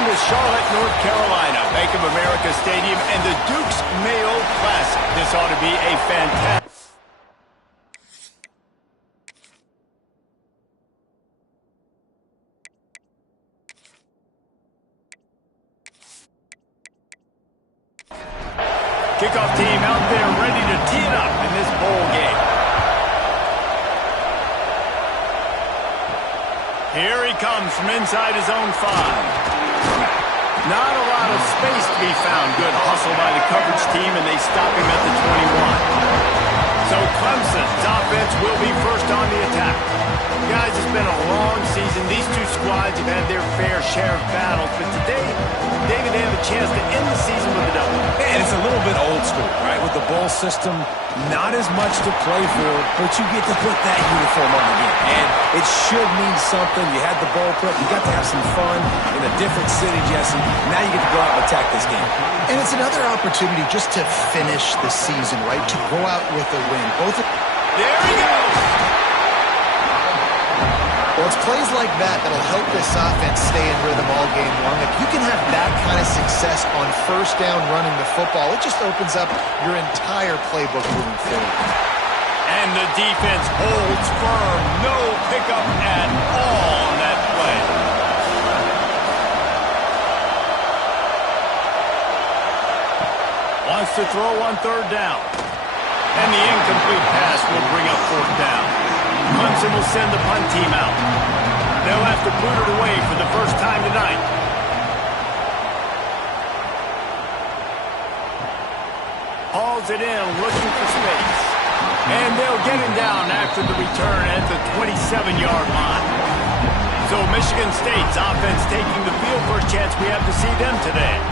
from the Charlotte, North Carolina, Bank of America Stadium, and the Duke's Mayo Classic. This ought to be a fantastic... Kickoff team out there ready to tee it up in this bowl game. Here he comes from inside his own 5. Not a lot of space to be found. Good hustle by the coverage team, and they stop him at the 21. So Clemson's offense will be first on the attack. Guys, it's been a long season. These two squads have had their fair share of battles, but today, David, they have a chance to end the season with a W. And it's a little bit old school, right? With the bowl system, not as much to play for, but you get to put that uniform on again. And it should mean something. You had the bowl prep. You got to have some fun in a different city, Jesse. Now you get to go out and attack this game. And it's another opportunity just to finish the season, right? To go out with a win. There he goes! Well, it's plays like that that'll help this offense stay in rhythm all game long. If you can have that kind of success on first down running the football, it just opens up your entire playbook moving forward. And the defense holds firm. No pickup at all on that play. Wants to throw on 3rd down. And the incomplete pass will bring up 4th down. Clemson will send the punt team out. They'll have to boot it away for the first time tonight. Hauls it in, looking for space. And they'll get him down after the return at the 27-yard line. So Michigan State's offense taking the field. First chance we have to see them today.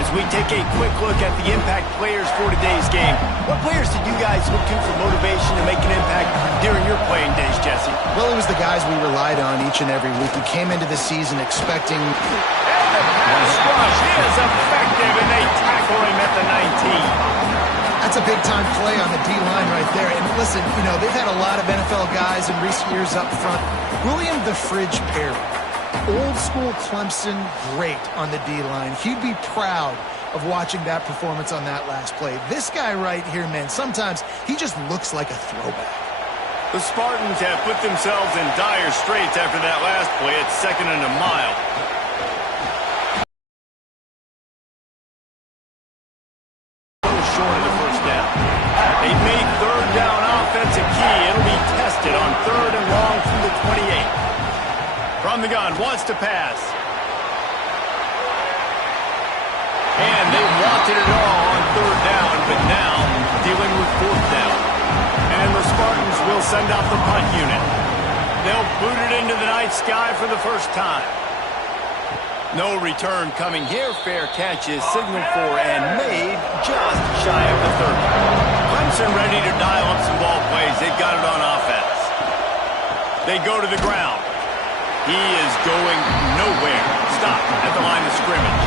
As we take a quick look at the impact players for today's game, what players did you guys look to for motivation to make an impact during your playing days, Jesse? Well, it was the guys we relied on each and every week. We came into the season expecting... And the pass rush is effective, and they tackle him at the 19. That's a big-time play on the D-line right there. And listen, you know, they've had a lot of NFL guys in recent years up front. William the Fridge Perry. Old school Clemson, great on the D-line. He'd be proud of watching that performance on that last play. This guy right here, man, sometimes he just looks like a throwback. The Spartans have put themselves in dire straits after that last play at 2nd and a mile. Short of the first down. They've made 3rd down offense a key. It'll be tested on 3rd and long from the 28. From the gun, wants to pass. And they wanted it all on 3rd down, but now dealing with 4th down. And the Spartans will send out the punt unit. They'll boot it into the night sky for the first time. No return coming here. Fair catch is signaled for and made just shy of the 30. Clemson ready to dial up some ball plays. They've got it on offense. They go to the ground. He is going nowhere. Stop at the line of scrimmage.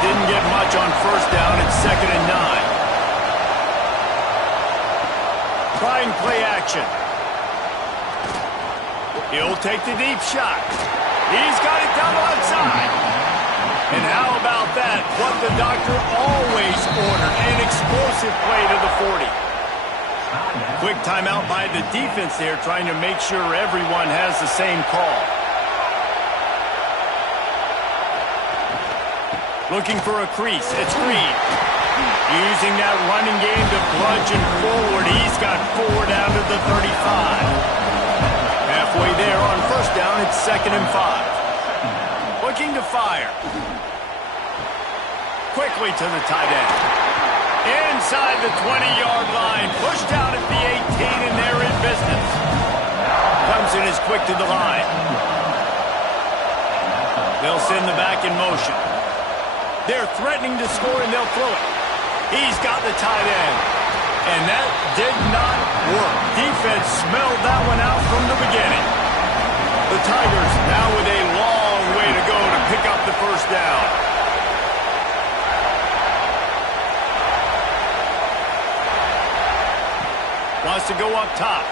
Didn't get much on 1st down. It's 2nd and 9. Trying play action. He'll take the deep shot. He's got it down the left side. And how about that? What the doctor always ordered. An explosive play to the 40. Quick timeout by the defense there, trying to make sure everyone has the same call. Looking for a crease. It's Green. Using that running game to bludgeon forward. He's got 4 down to the 35. Halfway there on 1st down, it's 2nd and 5. Looking to fire. Quickly to the tight end. Inside the 20-yard line. Pushed out at the 18, and they're in business. Clemson is quick to the line. They'll send the back in motion. They're threatening to score, and they'll throw it. He's got the tight end. And that did not work. Defense smelled that one out from the beginning. The Tigers now with a long way to go to pick up the 1st down. Wants to go up top.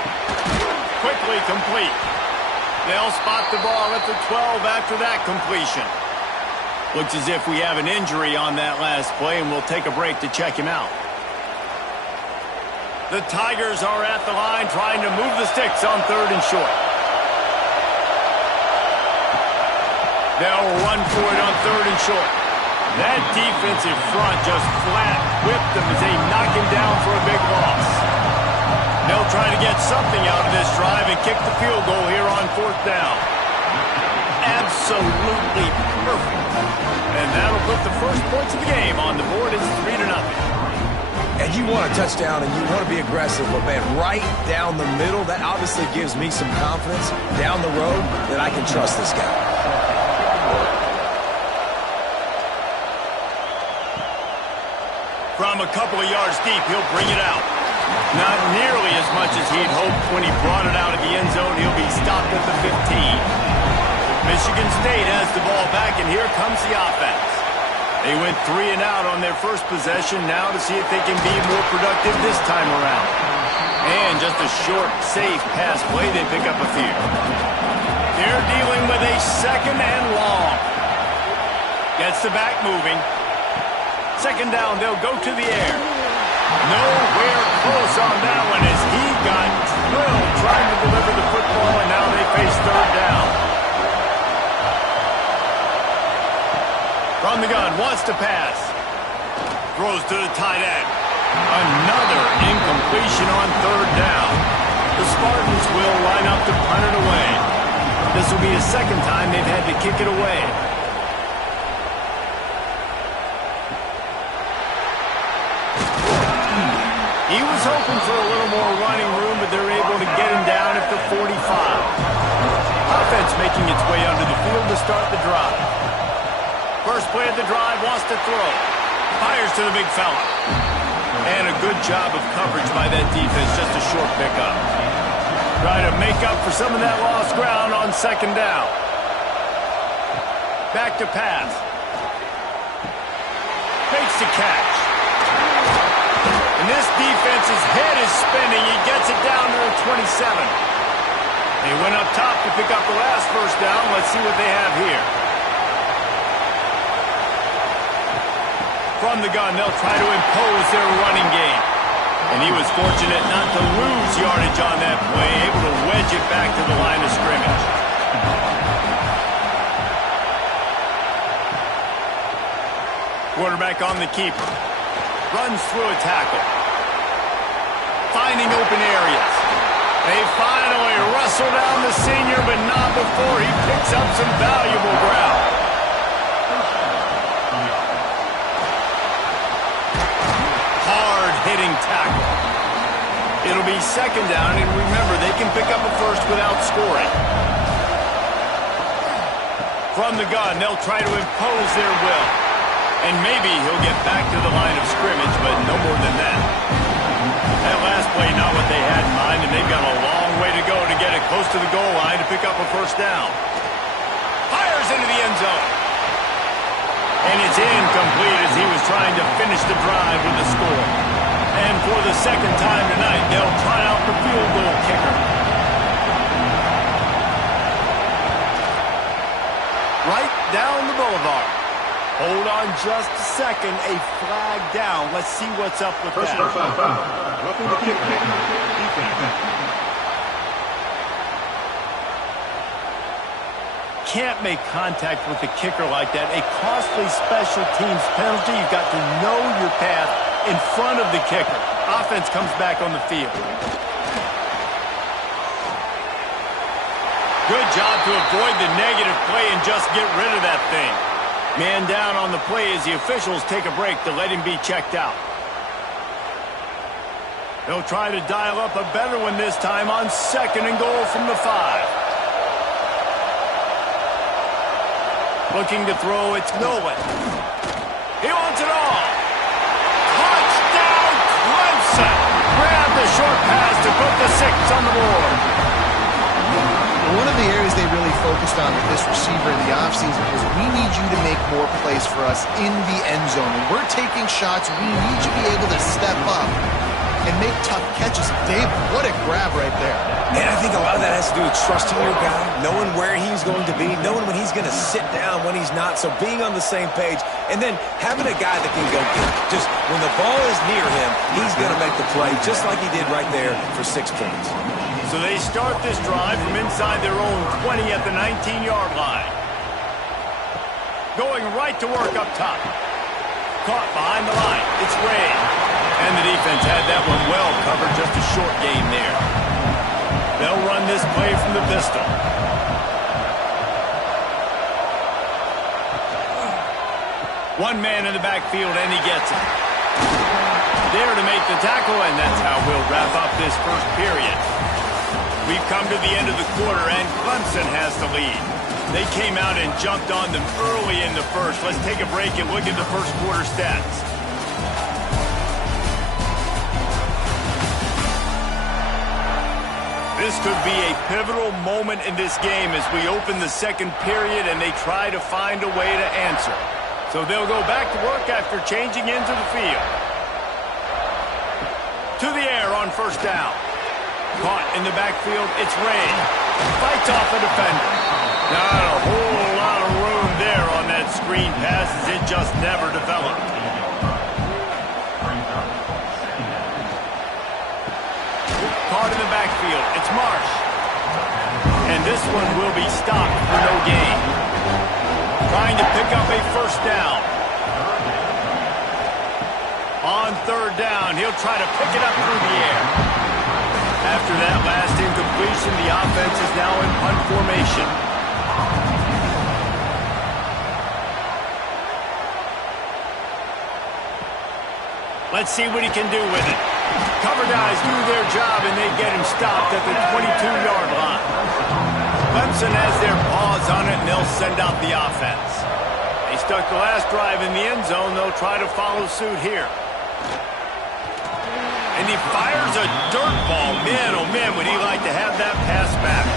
Quickly complete. They'll spot the ball at the 12 after that completion. Looks as if we have an injury on that last play, and we'll take a break to check him out. The Tigers are at the line trying to move the sticks on 3rd and short. They'll run for it on 3rd and short. That defensive front just flat whipped them as they knock him down for a big loss. They'll try to get something out of this drive and kick the field goal here on 4th down. Absolutely perfect. And that'll put the first points of the game on the board. It's 3-0. And you want a touchdown and you want to be aggressive, but man, right down the middle, that obviously gives me some confidence down the road that I can trust this guy. From a couple of yards deep, he'll bring it out. Not nearly as much as he'd hoped when he brought it out of the end zone. He'll be stopped at the 15. Michigan State has the ball back, and here comes the offense. They went 3 and out on their first possession, now to see if they can be more productive this time around. And just a short, safe pass play, they pick up a few. They're dealing with a 2nd and long. Gets the back moving. 2nd down, they'll go to the air. Nowhere close on that one as he got drilled trying to deliver the football, and now they face 3rd down. From the gun, wants to pass. Throws to the tight end. Another incompletion on 3rd down. The Spartans will line up to punt it away. This will be the 2nd time they've had to kick it away. He was hoping for a little more running room, but they're able to get him down at the 45. Offense making its way under the field to start the drive. First play of the drive, wants to throw. Fires to the big fella. And a good job of coverage by that defense, just a short pickup. Try to make up for some of that lost ground on 2nd down. Back to pass. Makes the catch. And this defense's head is spinning. He gets it down to the 27. They went up top to pick up the last first down. Let's see what they have here. From the gun, they'll try to impose their running game. And he was fortunate not to lose yardage on that play, able to wedge it back to the line of scrimmage. Quarterback on the keeper. Runs through a tackle. Finding open areas. They finally wrestle down the senior, but not before he picks up some valuable ground. Hard-hitting tackle. It'll be 2nd down, and remember, they can pick up a first without scoring. From the gun, they'll try to impose their will. And maybe he'll get back to the line of scrimmage, but no more than that. That last play, not what they had in mind, and they've got a long way to go to get it close to the goal line to pick up a first down. Fires into the end zone. And it's incomplete as he was trying to finish the drive with a score. And for the 2nd time tonight, they'll try out the field goal kicker. Right down the boulevard. Hold on just a second. A flag down. Let's see what's up with that. Roughing the kicker. Defense. Can't make contact with the kicker like that. A costly special teams penalty. You've got to know your path in front of the kicker. Offense comes back on the field. Good job to avoid the negative play and just get rid of that thing. Man down on the play as the officials take a break to let him be checked out. They'll try to dial up a better one this time on 2nd and goal from the 5. Looking to throw, it's Nolan. He wants it all. Touchdown, Clemson. Grab the short pass to put the 6 on the board. One of the areas they really focused on with this receiver in the offseason was we need you to make more plays for us in the end zone. When we're taking shots, we need you to be able to step up and make tough catches. David, what a grab right there. And I think a lot of that has to do with trusting your guy, knowing where he's going to be, knowing when he's going to sit down, when he's not. So being on the same page, and then having a guy that can go get it. Just when the ball is near him, he's going to make the play, just like he did right there for 6 points. So they start this drive from inside their own 20 at the 19-yard line. Going right to work up top. Caught behind the line. It's Ray. And the defense had that one well covered. Just a short gain there. They'll run this play from the pistol. One man in the backfield, and he gets it. There to make the tackle, and that's how we'll wrap up this first period. We've come to the end of the quarter, and Clemson has the lead. They came out and jumped on them early in the first. Let's take a break and look at the first quarter stats. This could be a pivotal moment in this game as we open the second period and they try to find a way to answer. So they'll go back to work after changing into the field. To the air on first down. Caught in the backfield, it's Ray. Fights off a defender. Not a whole lot of room there on that screen pass as it just never developed. Caught in the backfield, it's Marsh. And this one will be stopped for no gain. Trying to pick up a first down. On third down, he'll try to pick it up through the air. After that last incompletion, the offense is now in punt formation. Let's see what he can do with it. Cover guys do their job, and they get him stopped at the 22-yard line. Clemson has their paws on it, and they'll send out the offense. They stuck the last drive in the end zone. They'll try to follow suit here. And he fires a dirt ball. Man, oh man, would he like to have that pass back.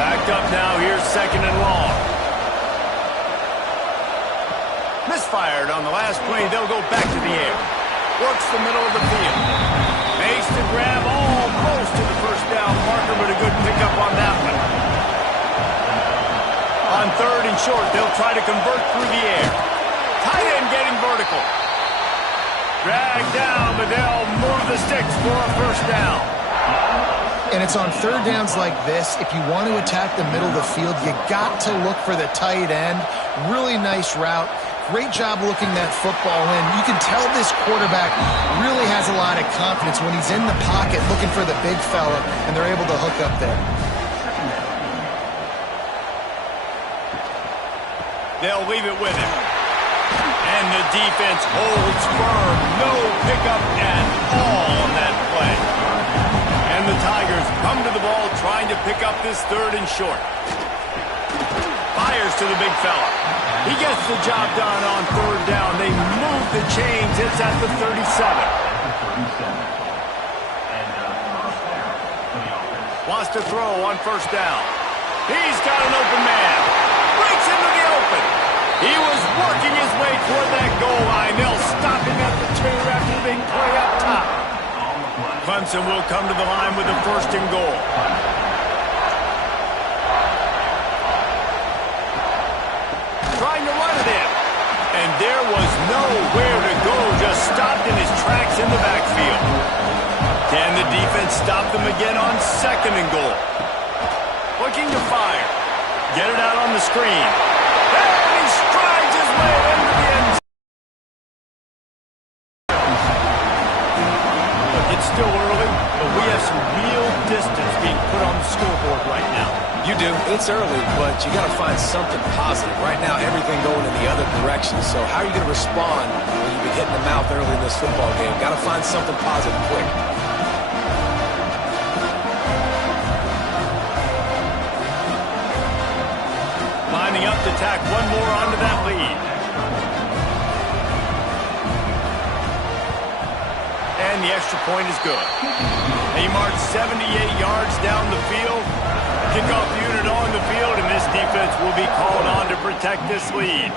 Backed up now, here's second and long. Misfired on the last play. They'll go back to the air. Works the middle of the field. Makes the grab almost to the first down marker, but a good pickup on that one. On third and short, they'll try to convert through the air. Tight end getting vertical. Dragged down, but they'll move the sticks for a first down. And it's on third downs like this, if you want to attack the middle of the field, you got to look for the tight end. Really nice route. Great job looking that football in. You can tell this quarterback really has a lot of confidence when he's in the pocket looking for the big fella, and they're able to hook up there. They'll leave it with him. And the defense holds firm. No pickup at all on that play. And the Tigers come to the ball trying to pick up this third and short. Fires to the big fella. He gets the job done on third down. They move the chains. It's at the 37. Wants to throw on first down. He's got an open man. Breaks into the open. He was working his way toward that goal line. They'll stop him at the 2 after the big play up top. Clemson will come to the line with a first and goal. Trying to run it in. And there was nowhere to go. Just stopped in his tracks in the backfield. Can the defense stop them again on second and goal? Looking to fire. Get it out on the screen. And he strides his way into the end zone. Look, it's still early, but we have some real distance being put on the scoreboard right now. You do. It's early, but you got to find something positive. Right now, everything going in the other direction. So how are you going to respond when you've been hitting the mouth early in this football game? Got to find something positive quick. Lining up to tack one more onto that lead. And the extra point is good. They march 78 yards down the field. Kickoff unit on the field, and this defense will be called on to protect this lead.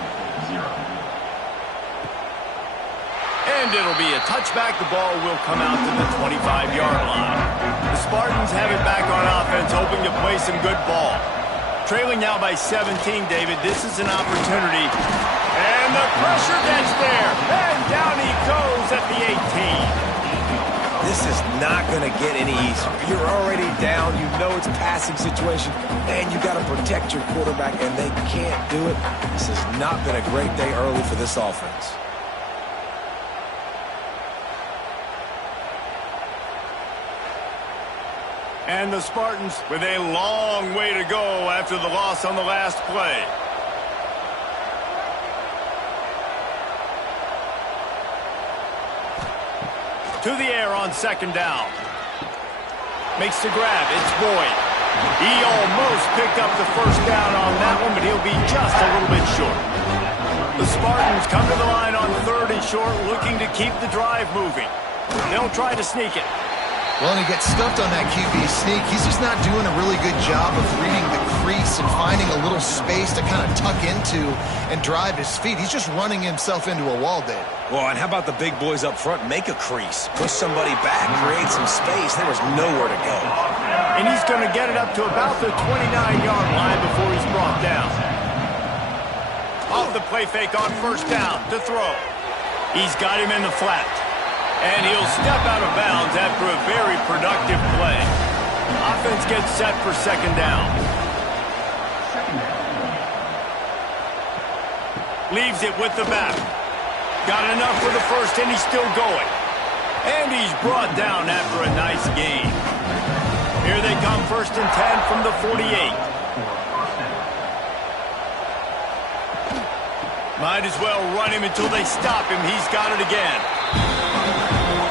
And it'll be a touchback. The ball will come out to the 25-yard line. The Spartans have it back on offense, hoping to play some good ball. Trailing now by 17, David. This is an opportunity. And the pressure gets there. And down he goes at the 18. This is not going to get any easier. You're already down. You know it's a passing situation. And you got to protect your quarterback, and they can't do it. This has not been a great day early for this offense. And the Spartans with a long way to go after the loss on the last play. To the air on second down. Makes the grab. It's Boyd. He almost picked up the first down on that one, but he'll be just a little bit short. The Spartans come to the line on third and short, looking to keep the drive moving. They'll try to sneak it. Well, and he gets stuffed on that QB sneak. He's just not doing a really good job of reading the crease and finding a little space to kind of tuck into and drive his feet. He's just running himself into a wall, Dave. Well, and how about the big boys up front? Make a crease. Push somebody back. Create some space. There was nowhere to go. And he's going to get it up to about the 29-yard line before he's brought down. Off the play fake on first down to throw. He's got him in the flat. And he'll step out of bounds after a very productive play. Offense gets set for second down. Leaves it with the back. Got enough for the first, and he's still going. And he's brought down after a nice gain. Here they come, first and 10 from the 48. Might as well run him until they stop him. He's got it again.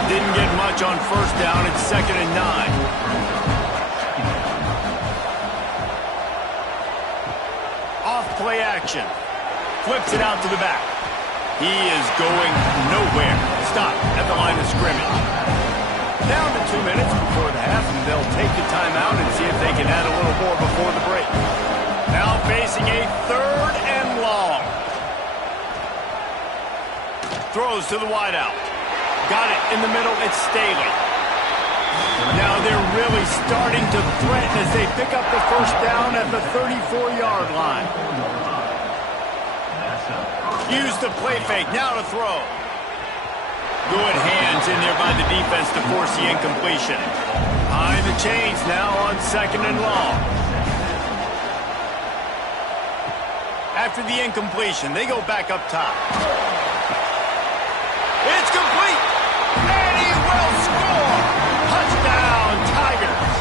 Didn't get much on first down. It's second and 9. Off play action. Flips it out to the back. He is going nowhere. Stop at the line of scrimmage. Down to 2 minutes before the half, and they'll take the timeout and see if they can add a little more before the break. Now facing a third and long. Throws to the wideout. Got it in the middle. It's Staley. Now they're really starting to threaten as they pick up the first down at the 34-yard line. Use the play fake. Now to throw. Good hands in there by the defense to force the incompletion. Behind the chains now on second and long. After the incompletion, they go back up top. It's complete. And he will score. Touchdown, Tigers.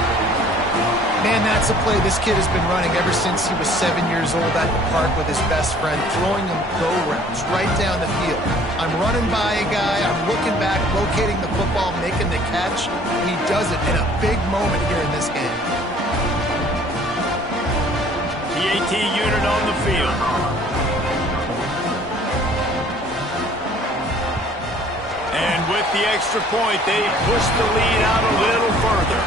Man, that's a play this kid has been running ever since he was 7 years old at the park with his best friend, throwing him go routes right down the field. I'm running by a guy, I'm looking back, locating the football, making the catch, and he does it in a big moment here in this game. PAT unit on the field. And with the extra point, they push the lead out a little further.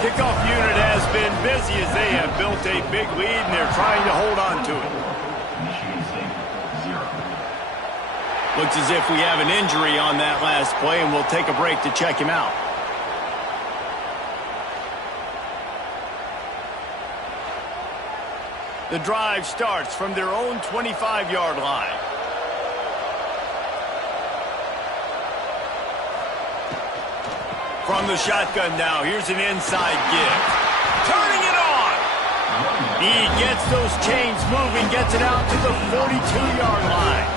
Kickoff unit has been busy as they have built a big lead, and they're trying to hold on to it. Looks as if we have an injury on that last play, and we'll take a break to check him out. The drive starts from their own 25-yard line. From the shotgun now, here's an inside give. Turning it on! He gets those chains moving, gets it out to the 42-yard line.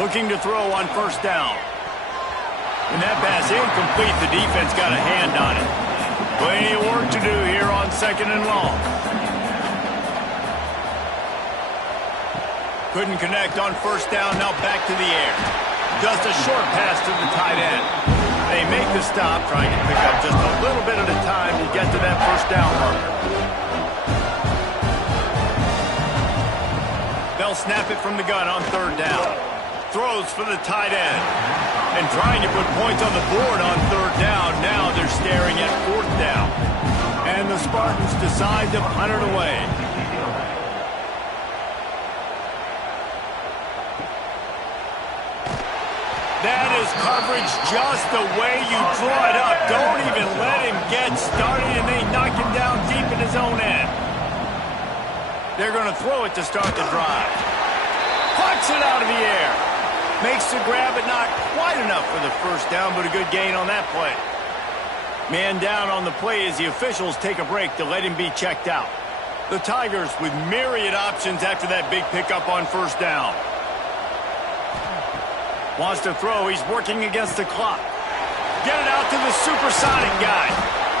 Looking to throw on first down. And that pass incomplete, the defense got a hand on it. Plenty of work to do here on second and long. Couldn't connect on first down, now back to the air. Just a short pass to the tight end. They make the stop, trying to pick up just a little bit at a time to get to that first down marker. They'll snap it from the gun on third down. Throws for the tight end. And trying to put points on the board on third down. Now they're staring at fourth down. And the Spartans decide to punt it away. his coverage just the way you draw it up. Don't even let him get started, and they knock him down deep in his own end. They're going to throw it to start the drive. Pucks it out of the air. Makes the grab, but not quite enough for the first down, but a good gain on that play. Man down on the play as the officials take a break to let him be checked out. The Tigers with myriad options after that big pickup on first down. Wants to throw. He's working against the clock. Get it out to the supersonic guy.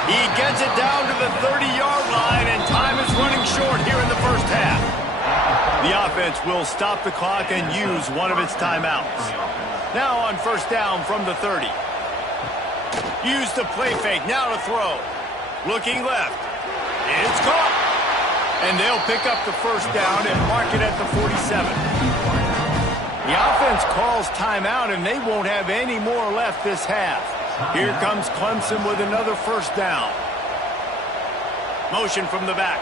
He gets it down to the 30-yard line, and time is running short here in the first half. The offense will stop the clock and use one of its timeouts. Now on first down from the 30. Use the play fake. Now to throw. Looking left. It's caught. And they'll pick up the first down and mark it at the 47. The offense calls timeout, and they won't have any more left this half. Here comes Clemson with another first down. Motion from the back.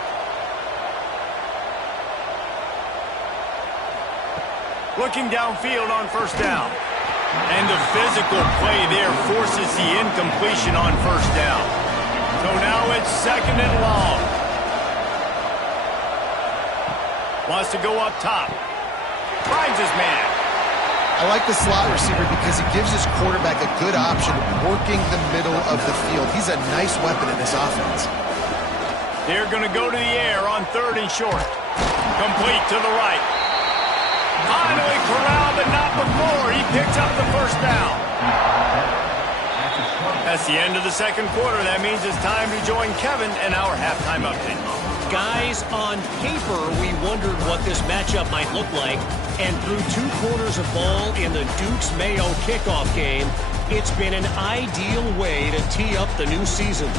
Looking downfield on first down. And the physical play there forces the incompletion on first down. So now it's second and long. Wants to go up top. Finds his man. I like the slot receiver because he gives his quarterback a good option working the middle of the field. He's a nice weapon in this offense. They're going to go to the air on third and short. Complete to the right. Finally corralled, but not before. He picks up the first down. That's the end of the second quarter. That means it's time to join Kevin and our halftime update. Guys, on paper, we wondered what this matchup might look like. And through 2 quarters of ball in the Dukes-Mayo kickoff game, it's been an ideal way to tee up the new season.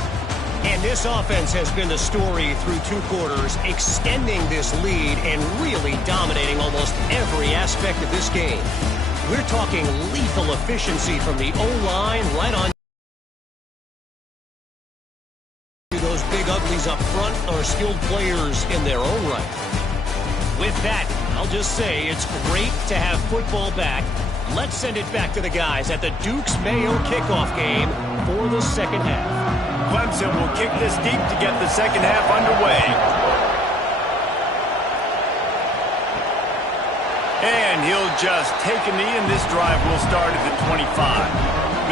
And this offense has been the story through 2 quarters, extending this lead and really dominating almost every aspect of this game. We're talking lethal efficiency from the O-line right on. Those big uglies up front are skilled players in their own right. With that, I'll just say it's great to have football back. Let's send it back to the guys at the Dukes-Mayo kickoff game for the second half. Clemson will kick this deep to get the second half underway. And he'll just take a knee, and this drive will start at the 25.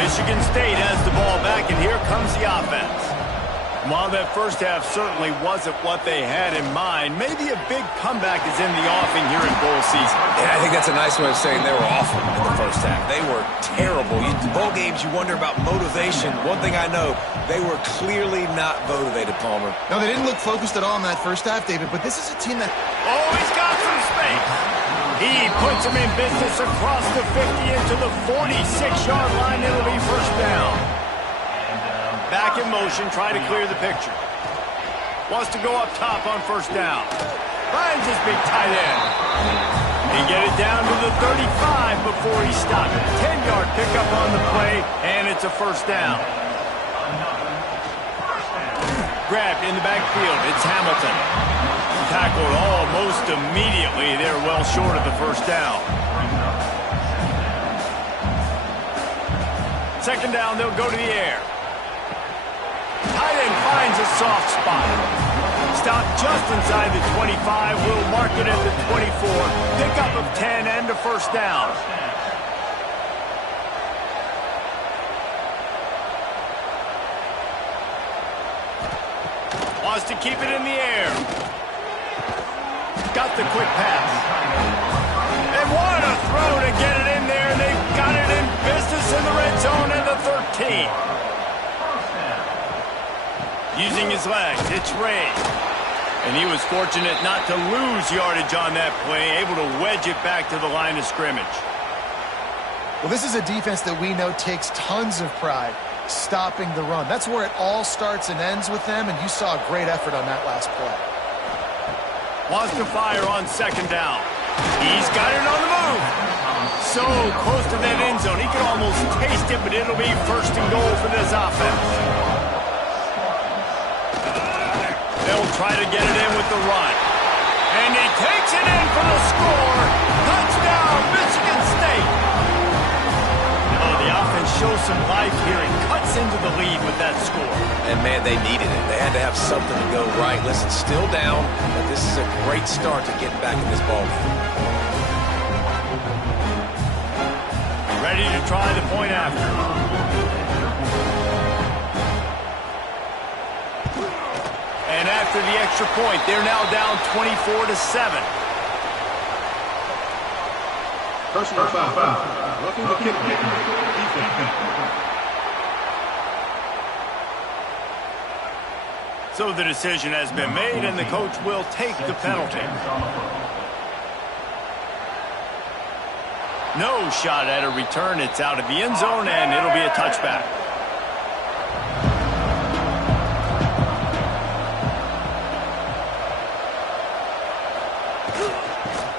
Michigan State has the ball back, and here comes the offense. While that first half certainly wasn't what they had in mind, maybe a big comeback is in the offing here in bowl season. Yeah, I think that's a nice way of saying they were awful in the first half. They were terrible. Bowl games, you wonder about motivation. One thing I know, they were clearly not motivated, Palmer. No, they didn't look focused at all in that first half, David, but this is a team that... Oh, he's got some space. He puts him in business across the 50 into the 46-yard line. It'll be first down. Back in motion, try to clear the picture. Wants to go up top on first down. Finds his big tight end. He get it down to the 35 before he stopped. 10-yard pickup on the play, and it's a first down. Grabbed in the backfield. It's Hamilton. Tackled almost immediately. They're well short of the first down. Second down, they'll go to the air. Tight end finds a soft spot. Stopped just inside the 25. Will mark it at the 24. Pickup of 10 and a first down. Wants to keep it in the air. Got the quick pass. And what a throw to get it in there. They've got it in business in the red zone at the 13. Using his legs, it's raised. And he was fortunate not to lose yardage on that play, able to wedge it back to the line of scrimmage. Well, this is a defense that we know takes tons of pride stopping the run. That's where it all starts and ends with them, and you saw a great effort on that last play. Wants to fire on second down. He's got it on the move. So close to that end zone. He can almost taste it, but it'll be first and goal for this offense. They'll try to get it in with the run. And he takes it in for the score. Touchdown, Michigan State. Oh, the some life here and cuts into the lead with that score. And, man, they needed it. They had to have something to go right. Listen, still down, but this is a great start to getting back in this ballgame. Ready to try the point after. And after the extra point, they're now down 24-7. Personal foul. Looking to kick. Defense. So the decision has been made, and the coach will take the penalty. No shot at a return. It's out of the end zone, and it'll be a touchback.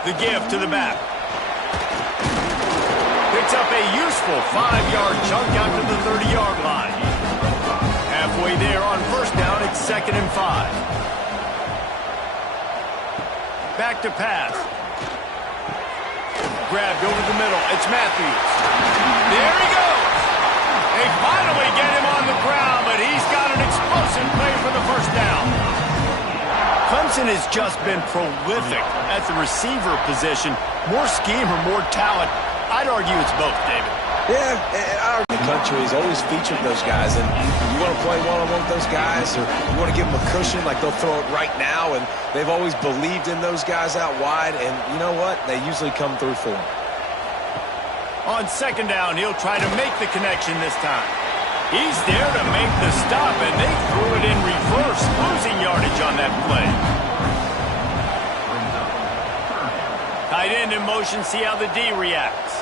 The give to the back. Picks up a useful 5-yard chunk out to the 30-yard line. Halfway there on first down, it's 2nd and 5. Back to pass. Grabbed over the middle. It's Matthews. There he goes. They finally get him on the ground, but he's got an explosive play for the first down. Clemson has just been prolific at the receiver position. More scheme or more talent? I'd argue it's both, David. Yeah, our country has always featured those guys, and you want to play one-on-one with those guys, or you want to give them a cushion, like they'll throw it right now, and they've always believed in those guys out wide, and you know what? They usually come through for them. On 2nd down, he'll try to make the connection this time. He's there to make the stop, and they threw it in reverse, losing yardage on that play. Tight end in motion, see how the D reacts.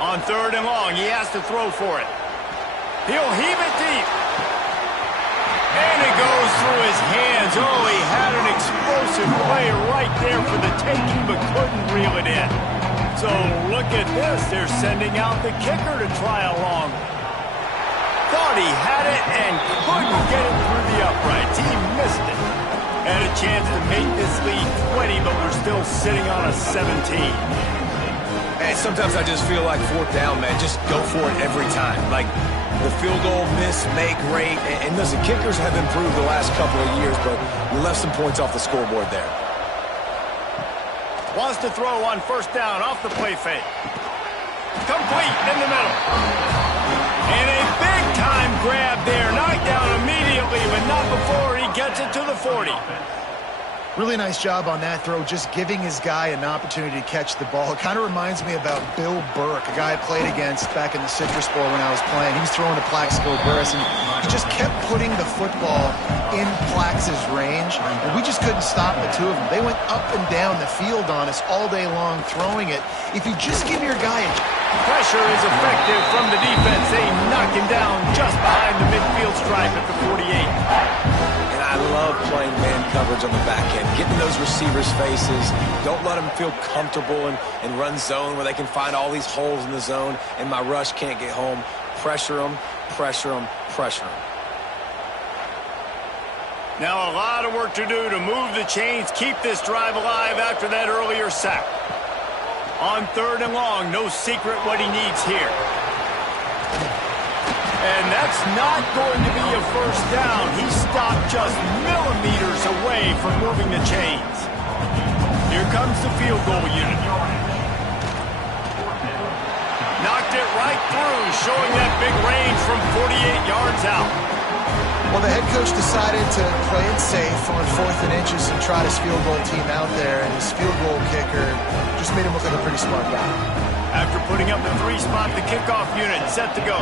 On 3rd and long, he has to throw for it. He'll heave it deep. And it goes through his hands. Oh, he had an explosive play right there for the taking, but couldn't reel it in. So look at this. They're sending out the kicker to try along. Thought he had it and couldn't get it through the uprights. He missed it. Had a chance to make this lead 20, but we're still sitting on a 17. And sometimes I just feel like 4th down, man, just go for it every time. Like the field goal, miss, make, rate. And listen, kickers have improved the last couple of years, but we left some points off the scoreboard there. Wants to throw on 1st down off the play fake. Complete in the middle. And a big-time grab there. Knocked down immediately, but not before he gets it to the 40. Really nice job on that throw, just giving his guy an opportunity to catch the ball. It kind of reminds me about Bill Burke, a guy I played against back in the Citrus Bowl when I was playing. He was throwing to Plaxico Burris, and he just kept putting the football in Plax's range, and we just couldn't stop the two of them. They went up and down the field on us all day long throwing it. If you just give your guy a... Pressure is effective from the defense. They knock him down just behind the midfield stripe at the 48. I love playing man coverage on the back end, getting those receivers' faces. Don't let them feel comfortable and run zone where they can find all these holes in the zone and my rush can't get home. Pressure them, pressure them, pressure them. Now a lot of work to do to move the chains, keep this drive alive after that earlier sack. On 3rd and long, no secret what he needs here. And that's not going to be a first down. He stopped just millimeters away from moving the chains. Here comes the field goal unit. Knocked it right through, showing that big range from 48 yards out. Well, the head coach decided to play it safe on 4th and inches and trot his field goal team out there, and his field goal kicker just made him look like a pretty smart guy. After putting up the 3-spot, the kickoff unit set to go.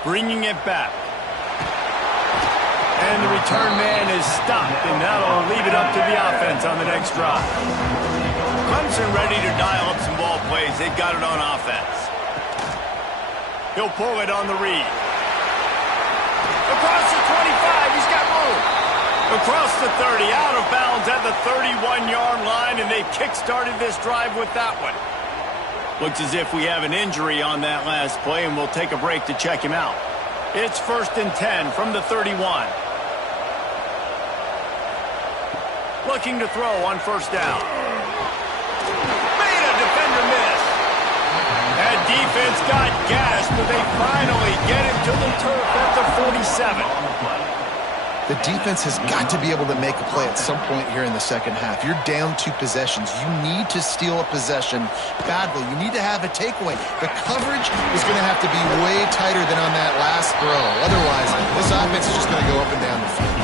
Bringing it back. And the return man is stopped, and that'll leave it up to the offense on the next drive. Clemson ready to dial up some ball plays. They've got it on offense. He'll pull it on the read. Across the 25, he's got room. Across the 30, out of bounds at the 31-yard line, and they've kick-started this drive with that one. Looks as if we have an injury on that last play, and we'll take a break to check him out. It's 1st and 10 from the 31. Looking to throw on 1st down. Made a defender miss. defense got gassed, but they finally get him to the turf at the 47. The defense has got to be able to make a play at some point here in the second half. You're down 2 possessions. You need to steal a possession badly. You need to have a takeaway. The coverage is going to have to be way tighter than on that last throw. Otherwise, this offense is just going to go up and down the field.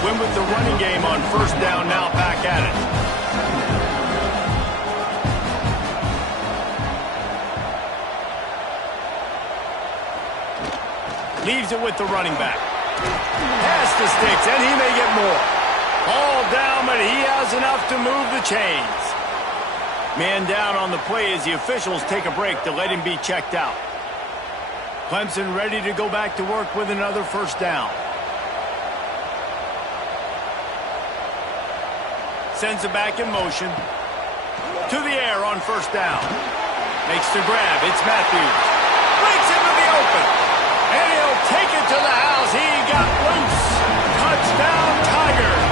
Win with the running game on first down, now back at it. Leaves it with the running back. Pass the sticks, and he may get more. All down, but he has enough to move the chains. Man down on the play as the officials take a break to let him be checked out. Clemson ready to go back to work with another first down. Sends it back in motion. To the air on first down. Makes the grab. It's Matthews. Breaks into the open. And he'll take it to the house. He got loose. Touchdown, Tigers.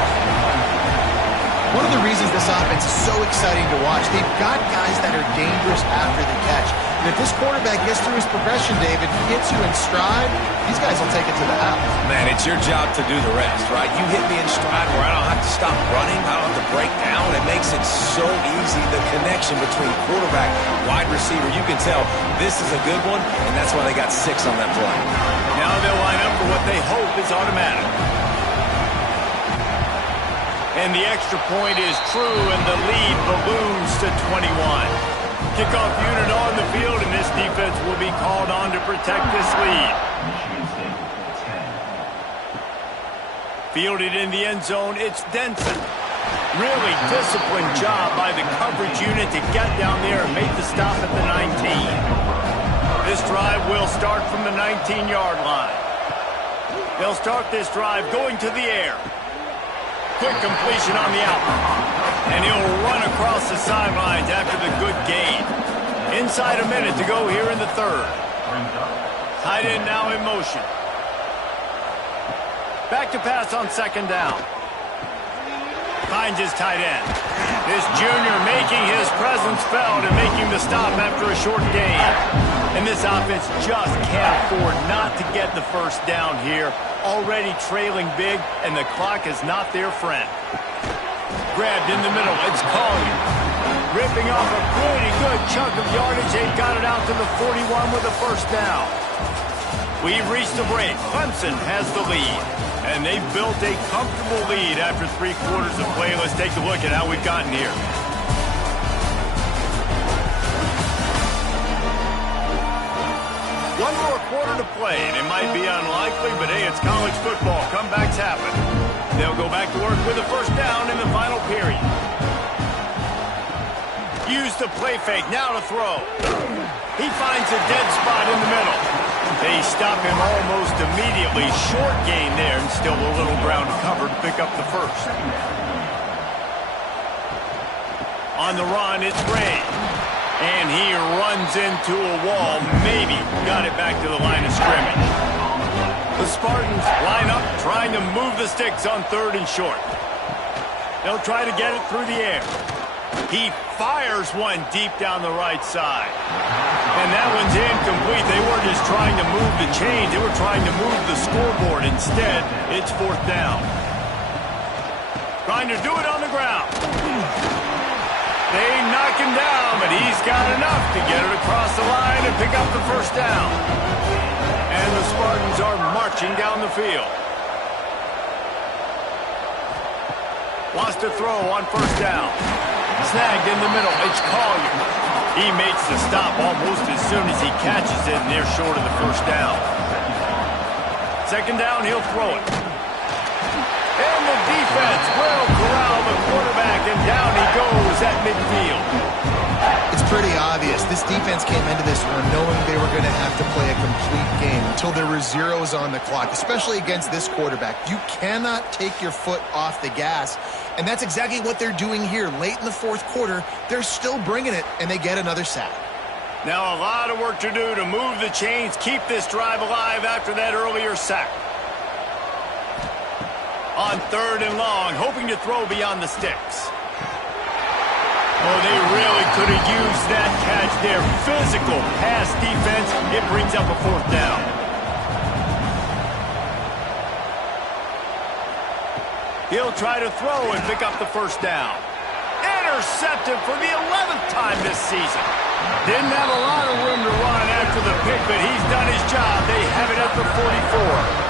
One of the reasons this offense is so exciting to watch, they've got guys that are dangerous after the catch. And if this quarterback gets through his progression, David, hits you in stride, these guys will take it to the house. Man, it's your job to do the rest, right? You hit me in stride where I don't have to stop running. I don't have to break down. It makes it so easy. The connection between quarterback, wide receiver, you can tell this is a good one, and that's why they got 6 on that play. Now they'll line up for what they hope is automatic. And the extra point is true, and the lead balloons to 21. Kickoff unit on the field, and this defense will be called on to protect this lead. Fielded in the end zone, it's Denson. Really disciplined job by the coverage unit to get down there and make the stop at the 19. This drive will start from the 19-yard line. They'll start this drive going to the air. Quick completion on the out. And he'll run across the sidelines after the good gain. Inside a minute to go here in the third. Tight end now in motion. Back to pass on second down. Finds his tight end. This junior making his presence felt and making the stop after a short gain. And this offense just can't afford not to get the first down here. Already trailing big, and the clock is not their friend. Grabbed in the middle, it's Collier. Ripping off a pretty good chunk of yardage. They've got it out to the 41 with a first down. We've reached the break. Clemson has the lead. And they've built a comfortable lead after 3 quarters of play. Let's take a look at how we've gotten here. One more quarter to play, and it might be unlikely, but hey, it's college football. Comebacks happen. They'll go back to work with a first down in the final period. Use the play fake, now to throw. He finds a dead spot in the middle. They stop him almost immediately. Short gain there, and still a little ground covered to pick up the first. On the run, it's Ray. And he runs into a wall. Maybe got it back to the line of scrimmage. The Spartans line up, trying to move the sticks on third and short. They'll try to get it through the air. He fires one deep down the right side. And that one's incomplete. They weren't just trying to move the chains. They were trying to move the scoreboard. Instead, it's fourth down. Trying to do it on the ground. They knock him down, but he's got enough to get it across the line and pick up the first down. And the Spartans are marching down the field. Wants to throw on first down. Snagged in the middle. It's Collier. He makes the stop almost as soon as he catches it, and they're short of the first down. Second down, he'll throw it. And the defense will corral the quarterback, and down he goes at midfield. It's pretty obvious. This defense came into this one knowing they were going to have to play a complete game until there were zeros on the clock, especially against this quarterback. You cannot take your foot off the gas, and that's exactly what they're doing here. Late in the fourth quarter, they're still bringing it, and they get another sack. Now a lot of work to do to move the chains, keep this drive alive after that earlier sack. On third and long, hoping to throw beyond the sticks. Oh, they really could have used that catch there. Physical pass defense. It brings up a fourth down. He'll try to throw and pick up the first down. Intercepted for the 11th time this season. Didn't have a lot of room to run after the pick, but he's done his job. They have it at the 44.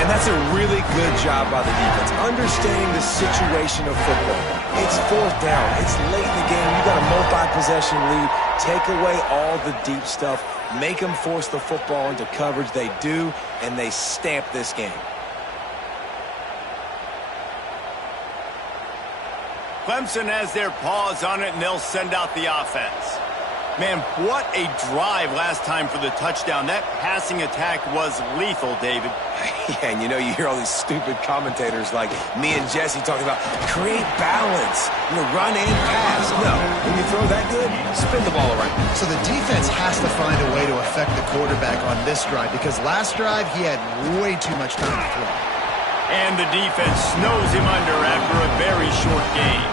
And that's a really good job by the defense, understanding the situation of football. It's fourth down. It's late in the game. You got a multi-possession lead. Take away all the deep stuff. Make them force the football into coverage. They do, and they stamp this game. Clemson has their paws on it, and they'll send out the offense. Man, what a drive last time for the touchdown. That passing attack was lethal, David. Yeah, and you hear all these stupid commentators like me and Jesse talking about create balance, run and pass. No, when you throw that good, spin the ball around. So the defense has to find a way to affect the quarterback on this drive because last drive he had way too much time to throw. And the defense snows him under after a very short game.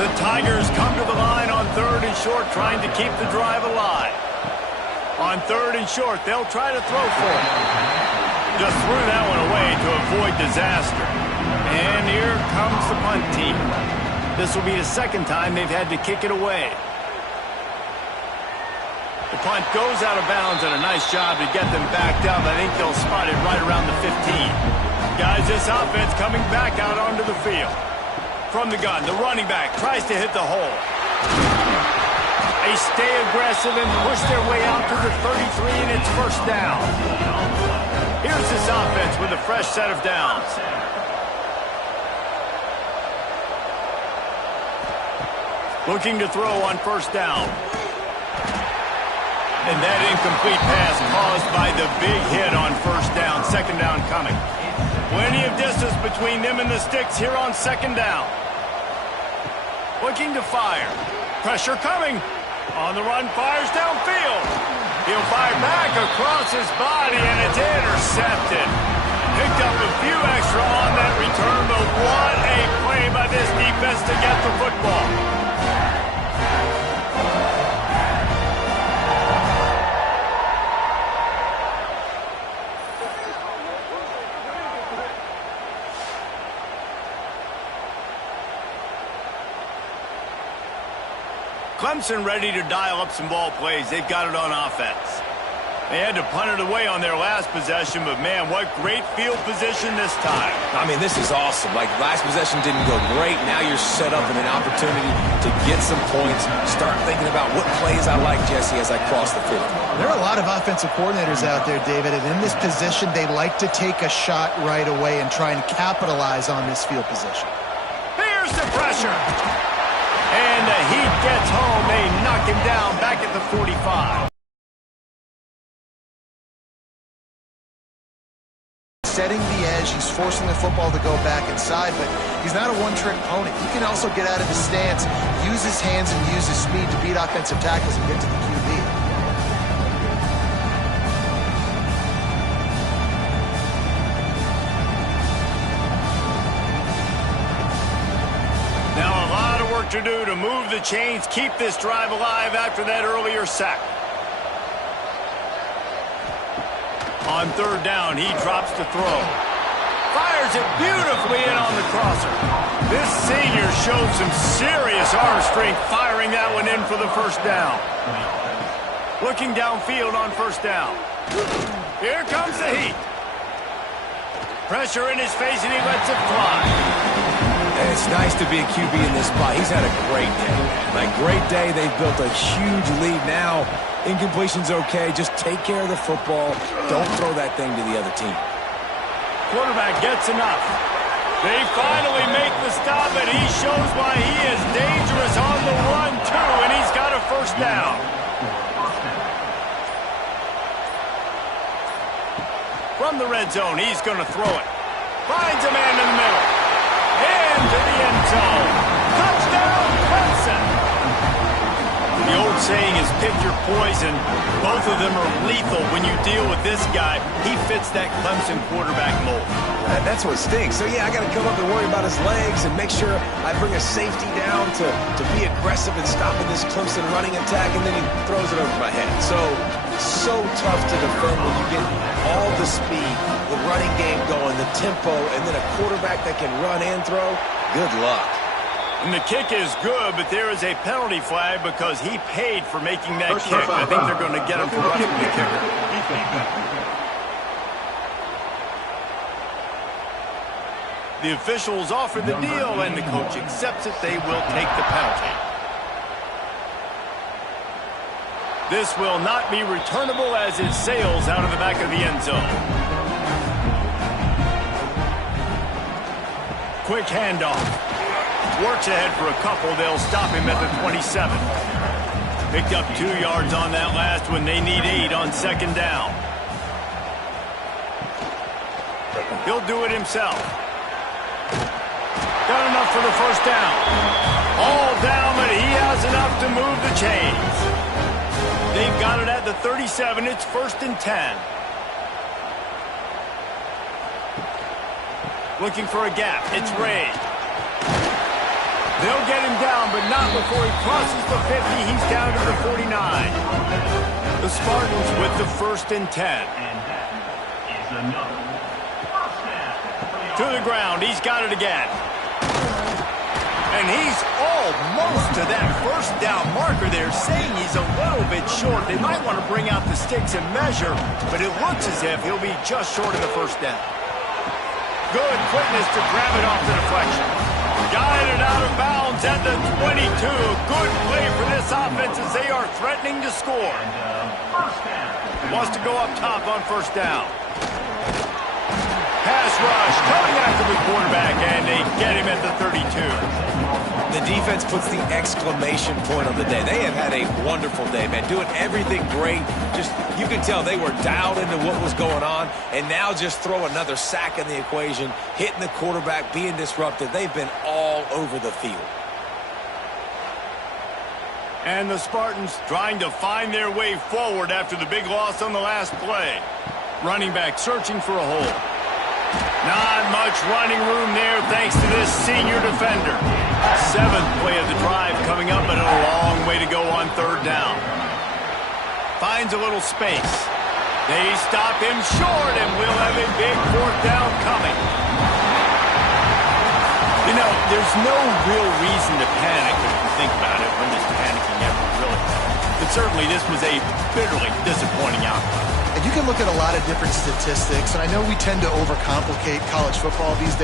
The Tigers come to the line on 3rd and short, trying to keep the drive alive. On 3rd and short, they'll try to throw for it. Just threw that one away to avoid disaster. And here comes the punt team. This will be the second time they've had to kick it away. The punt goes out of bounds, and a nice job to get them backed up. I think they'll spot it right around the 15. Guys, this offense coming back out onto the field. From the gun, the running back tries to hit the hole. They stay aggressive and push their way out to the 33, and it's first down. Here's this offense with a fresh set of downs. Looking to throw on first down. And that incomplete pass caused by the big hit on first down. Second down coming. Plenty of distance between them and the sticks here on second down. Looking to fire. Pressure coming. On the run, fires downfield. He'll fire back across his body, and it's intercepted. Picked up a few extra on that return, but what a play by this defense to get the football. Clemson ready to dial up some ball plays. They've got it on offense. They had to punt it away on their last possession, but man, what great field position this time. I mean, this is awesome. Like, last possession didn't go great. Now you're set up in an opportunity to get some points. Start thinking about what plays I like, Jesse, as I cross the field. There are a lot of offensive coordinators out there, David, and in this position, they like to take a shot right away and try and capitalize on this field position. Here's the pressure. And the Heat gets home. They knock him down back at the 45. Setting the edge, he's forcing the football to go back inside, but he's not a one-trick pony. He can also get out of his stance, use his hands, and use his speed to beat offensive tackles and get to the QB. Now a lot of work to do to move the chains, keep this drive alive after that earlier sack. On third down, he drops to throw. Fires it beautifully in on the crosser. This senior showed some serious arm strength firing that one in for the first down. Looking downfield on first down. Here comes the Heat. Pressure in his face, and he lets it fly. And it's nice to be a QB in this spot. He's had a great day. Like, great day. They've built a huge lead now. Incompletion's okay. Just take care of the football. Don't throw that thing to the other team. Quarterback gets enough. They finally make the stop, and he shows why he is dangerous on the run, too, and he's got a first down. From the red zone, he's going to throw it. Finds a man in the middle. Into the end zone. Touchdown, Clemson. The old saying is pick your poison. Both of them are lethal when you deal with this guy. He fits that Clemson quarterback mold. That's what stinks. So, yeah, I got to come up and worry about his legs and make sure I bring a safety down to be aggressive in stopping this Clemson running attack, and then he throws it over my head. So tough to defend when you get all the speed, the running game going, the tempo, and then a quarterback that can run and throw. Good luck. And the kick is good, but there is a penalty flag because he paid for making that kick. I think they're going to get him for running the kicker. The officials offer the deal, and the coach accepts it. They will take the penalty. This will not be returnable as it sails out of the back of the end zone. Quick handoff. Works ahead for a couple. They'll stop him at the 27. Picked up 2 yards on that last one. They need 8 on second down. He'll do it himself. Got enough for the first down. All down, but he has enough to move the chains. They've got it at the 37. It's 1st and 10. Looking for a gap. It's Ray. They'll get him down, but not before he crosses the 50. He's down to the 49. The Spartans with the 1st and 10. And that is another first down. To the ground. He's got it again. And he's almost to that first down marker there, saying he's a little bit short. They might want to bring out the sticks and measure, but it looks as if he'll be just short of the first down. Good quickness to grab it off the deflection. Got it out of bounds at the 22. Good play for this offense as they are threatening to score. First down. Wants to go up top on first down. Pass rush coming after the quarterback, and they get him at the 32. The defense puts the exclamation point on the day. They have had a wonderful day, man, doing everything great. Just, you can tell they were dialed into what was going on, and now just throw another sack in the equation, hitting the quarterback, being disruptive. They've been all over the field. And the Spartans trying to find their way forward after the big loss on the last play. Running back searching for a hole. Not much running room there thanks to this senior defender. 7th play of the drive coming up, but a long way to go on third down. Finds a little space. They stop him short, and we'll have a big 4th down coming. You know, there's no real reason to panic if you think about it. When there's panicking ever, really. But certainly this was a bitterly disappointing outcome. And you can look at a lot of different statistics, and I know we tend to overcomplicate college football these days.